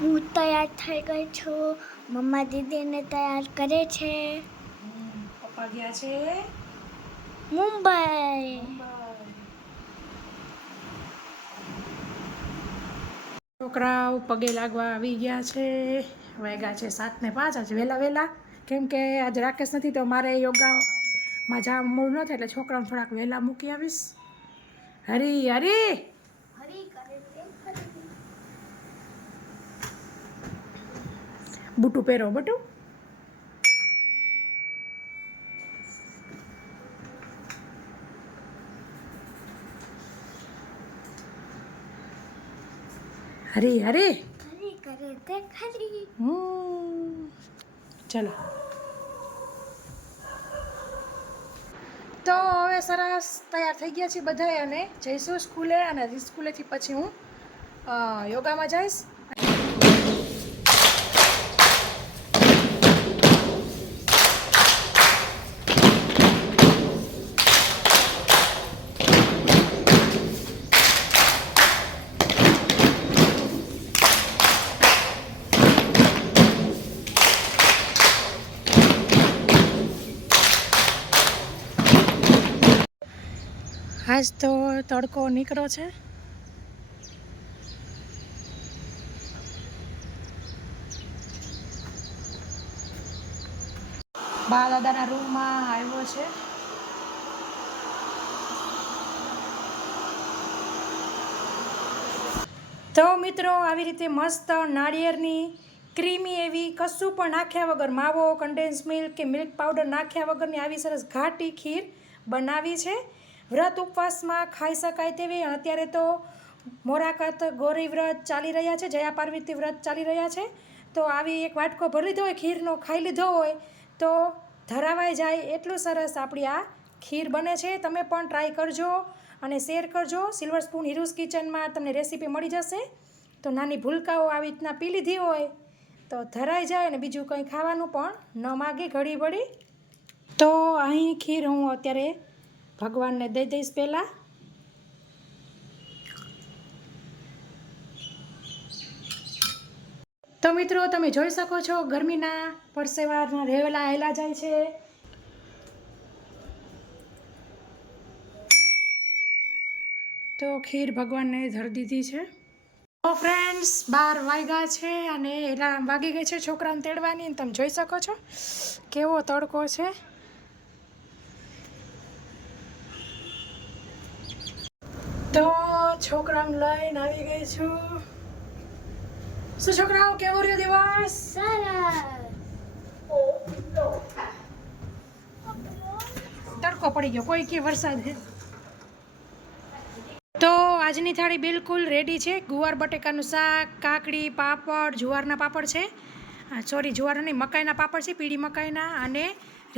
હું તૈયાર થઈ ગઈ છું. મમ્મા દીદીને તૈયાર કરે છે. પપ્પા ગયા છે મુંબઈ. છોકરાઓ પગે લાગવા આવી ગયા છે. વાગ્યા છે 7:05. આજે વહેલા કેમ કે આજે રાકેશ નથી તો મારે યોગામાં જવા મૂળ ન થાય એટલે છોકરાઓને થોડાક વહેલા મૂકી આવીશ. હરી હરી બુટું પહેરો બટું. હરી હરી કરે તે ખરી. ચલો તો હવે સરસ તૈયાર થઈ ગયા છીએ બધાય અને જઈશું સ્કૂલે અને સ્કૂલેથી પછી હું યોગામાં જઈશ. આજ તો તડકો નીકળ્યો છે. બા દાદાના રૂમમાં આવ્યો છે. તો મિત્રો આવી રીતે મસ્ત નાળિયેરની ક્રીમી એવી કશું પણ નાખ્યા વગર માવો કન્ડેન્સ મિલ્ક કે મિલ્ક પાવડર નાખ્યા વગરની આવી સરસ ઘાટી ખીર બનાવી છે. વ્રત ઉપવાસમાં ખાઈ શકાય તેવી. અત્યારે તો મોરાકત ગૌરી વ્રત ચાલી રહ્યા છે, જયા પાર્વતી વ્રત ચાલી રહ્યા છે. તો આવી એક વાટકો ભરી લીધો હોય ખીરનો, ખાઈ લીધો હોય તો ધરાવાઈ જાય એટલું સરસ આપણી આ ખીર બને છે. તમે પણ ટ્રાય કરજો અને શેર કરજો. સિલ્વર સ્પૂન હીરુસ કિચનમાં તમને રેસીપી મળી જશે. તો નાની ભૂલકાઓ આવી રીતના પી લીધી હોય તો ધરાઈ જાય અને બીજું કંઈ ખાવાનું પણ ન માગે ઘડી વળી. તો અહીં ખીર હું અત્યારે ભગવાનને દઈ દઈશ પહેલાં. તો મિત્રો તમે જોઈ શકો છો ગરમીના પરસેવાના રેવલા હેલા જાય છે. તો ખીર ભગવાનને ધરી દીધી છે. તો ફ્રેન્ડ્સ 12 વાગ્યા છે અને એલાર્મ વાગી ગઈ છે છોકરાને તેડવાની. તમે જોઈ શકો છો કેવો તડકો છે. તો છોકરાને લઈને આવી ગઈ છું. શું છોકરાઓ કેવો રહ્યો દિવસ? તડકો પડી ગયો, કોઈ કે વરસાદ છે. તો આજની થાળી બિલકુલ રેડી છે. ગુવાર બટેકાનું શાક, કાકડી, પાપડ, જુવારના પાપડ છે. સોરી જુવારના નહીં, મકાઈના પાપડ છે, પીળી મકાઈના. અને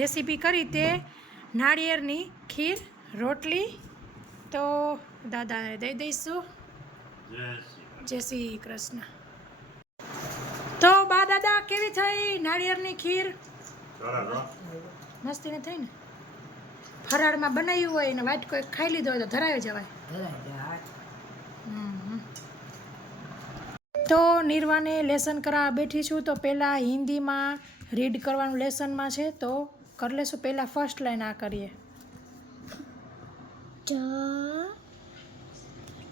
રેસીપી કરી તે નાળિયેરની ખીર, રોટલી. તો દાદાને દઈ દઈશું. જય શ્રી કૃષ્ણ. તો બા દાદા કેવી થઈ નાળિયેરની ખીર? મસ્તી ને થઈ ને. ફરાળમાં બનાવ્યું હોય ને વાટકો એક ખાઈ લીધો હોય તો ધરાવી જવાય. તો નિર્વાને લેસન કરાવવા બેઠી છું. તો પહેલાં હિન્દીમાં રીડ કરવાનું લેસનમાં છે તો કરી લેશું. પહેલાં ફર્સ્ટ લાઈન આ કરીએ.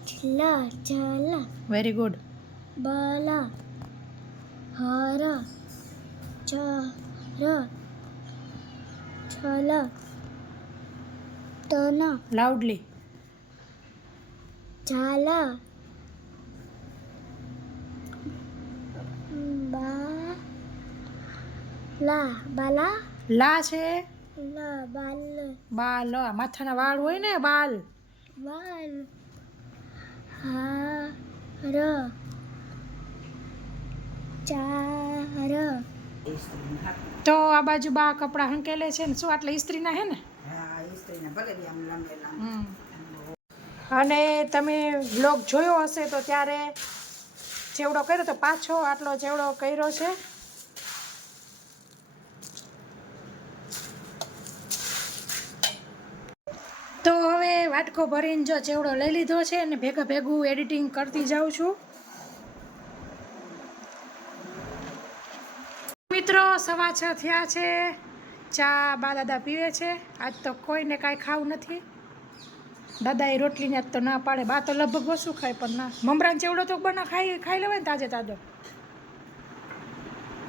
ચલા વેરી ગુડ. બલા હર ચર છલ તન લાઉડલી. ઝાલા બાલા બાલા લા છે લા બાલ બાલ. માથાના વાળ હોય ને બાલ. બાલ હાર ચાર. તો આ બાજુ બા કપડાં હંકેલે છે ને. શું આટલા ઇસ્ત્રીના હે ને? અને તમે વ્લોગ જોયો હશે તો ત્યારે ચેવડો કર્યો તો પાછો આટલો ચેવડો કર્યો છે. તો હવે વાટકો ભરીને જો ચેવડો લઈ લીધો છે અને ભેગું એડિટિંગ કરતી જાઉં છું. મિત્રો 6:15 થયા છે. ચા બા દાદા પીવે છે. આજ તો કોઈને કાંઈ ખાવું નથી. દાદાએ રોટલીને આજ તો ના પાડે. બા તો લગભગ ઓછું ખાય પણ ના મમરાન ચેવડો તો ખાઈ લેવાય ને તાજે તાજો.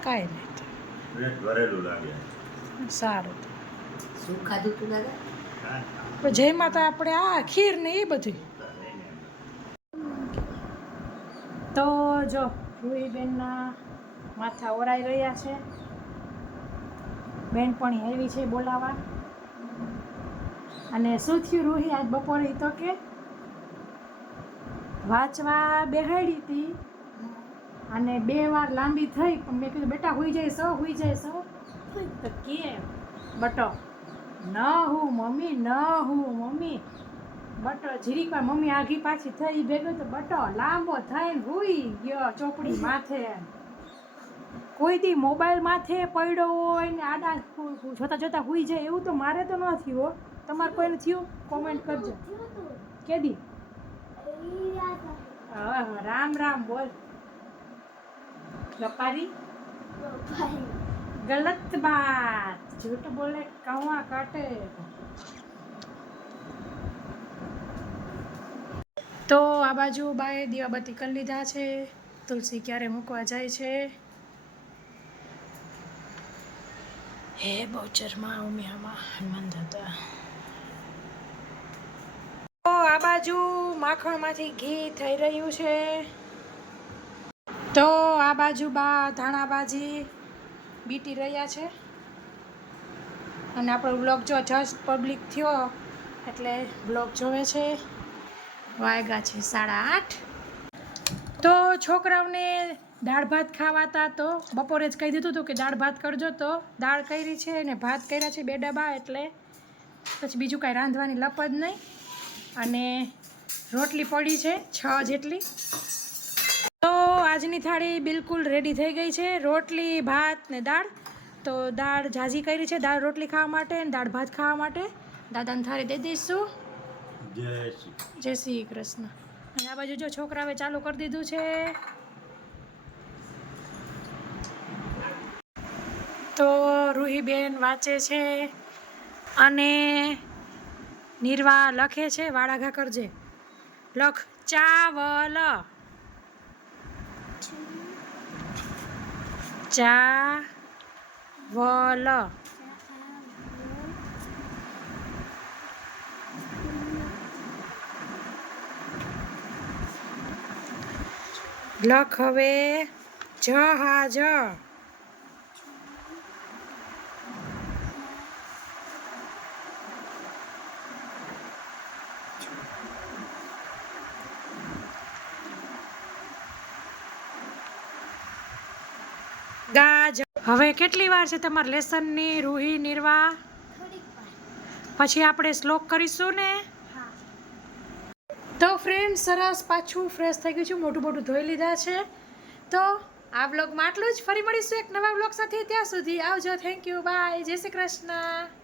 કાંઈ નહીં પેટ ભરેલું લાગે. સારું. શું ખાધું તું દાદા? તો જેમાં તો આપણે આ ખીર ને એ બધું. તો જો રૂહીબેનના માથા ઓરાઈ રહ્યા છે. બેનપણી આવી છે બોલાવા. અને શું થયું રૂહી આજ બપોરે તો કે વાંચવા બેહાડી હતી અને 2 વાર લાંબી થઈ પણ મેં કીધું બેટા હુઈ જાય સો તો કેમ બટો ન હું મમ્મી બટો જીરીક વાર મમ્મી આઘી પાછી થઈ ભેગો તો બટો લાંબો થઈને હુઈ ગયો ચોપડી માથે. કોઈ દી મોબાઈલ માથે પડ્યો હોય ને આડા જોતા હુઈ જાય એવું તો મારે તો ન થયું હો. તમારે કોઈને થયું? કોમેન્ટ કરજો. કેદી? રામ રામ બોલ. લપારી ગલત બાત, झूठ बोले कौवा काटे. તો આ બાજુ બાએ દીવાબત્તી કરી લીધા છે. તુલસી ક્યારે મૂકવા જાય છે. હે બહુચરમાં ઉમિયામાં હનુમાન દાદા. તો આ બાજુ માખણમાંથી ઘી થઈ રહ્યું છે. તો આ બાજુ બા ધાણાભાજી બીટી રહ્યા છે. અને આપણો બ્લોગ જો જસ્ટ પબ્લિક થયો એટલે બ્લોગ જોવે છે. વાગ્યા છે 8:30. તો છોકરાઓને દાળ ભાત ખાવાતા તો બપોરે જ કહી દીધું હતું કે દાળ ભાત કરજો. તો દાળ કરી છે અને ભાત કર્યા છે 2 ડબ્બા. એટલે પછી બીજું કાંઈ રાંધવાની લપ જ નહીં. અને રોટલી પડી છે 6 જેટલી. તો આજની થાળી બિલકુલ રેડી થઈ ગઈ છે. રોટલી ભાત ને દાળ. તો દાળ ઝાઝી કરી છે દાળ રોટલી ખાવા માટે અને દાળ ભાત ખાવા માટે. દાદાને થાળી દઈ દઈશું. જય શ્રી કૃષ્ણ. અને આ બાજુ જો છોકરાએ ચાલુ કરી દીધું છે. તો રૂહીબેન વાંચે છે અને નિર્વા લખે છે. વાળાઘા કરજે. લખ ચાવલ ચાવલ. લખ હવે જહાજ. ગાજ. હવે કેટલી વાર છે તમારા લેસનની રૂહી નિર્વા? પછી આપણે શ્લોક કરીશું ને. તો ફ્રેન્ડ સરસ પાછું ફ્રેશ થઈ ગયું છું. મોટું ધોઈ લીધા છે. તો આ બ્લોગમાં આટલું જ. ફરી મળીશું એક નવા બ્લોગ સાથે. ત્યાં સુધી આવજો. Thank you. બાય. જય શ્રી કૃષ્ણ.